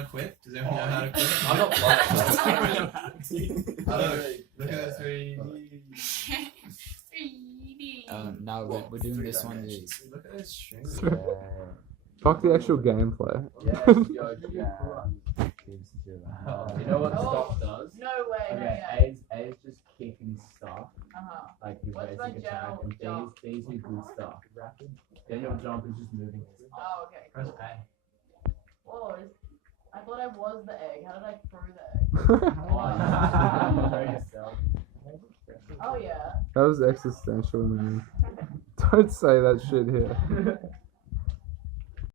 to quit? Does everyone know how to quit? I'm not playing. Look at the 3D. 3D. No, we're doing this one. Look at this string. Fuck the actual gameplay. You know what stop does? No way. Okay, A is just kicking stuff, like your What's my basic attack, general and jump? B's your good stuff. Then your jump is just moving. Oh, okay. Press Cool. A. Whoa, I thought I was the egg. How did I throw the egg? Throw yourself. Oh yeah. That was existential, man. Don't say that shit here.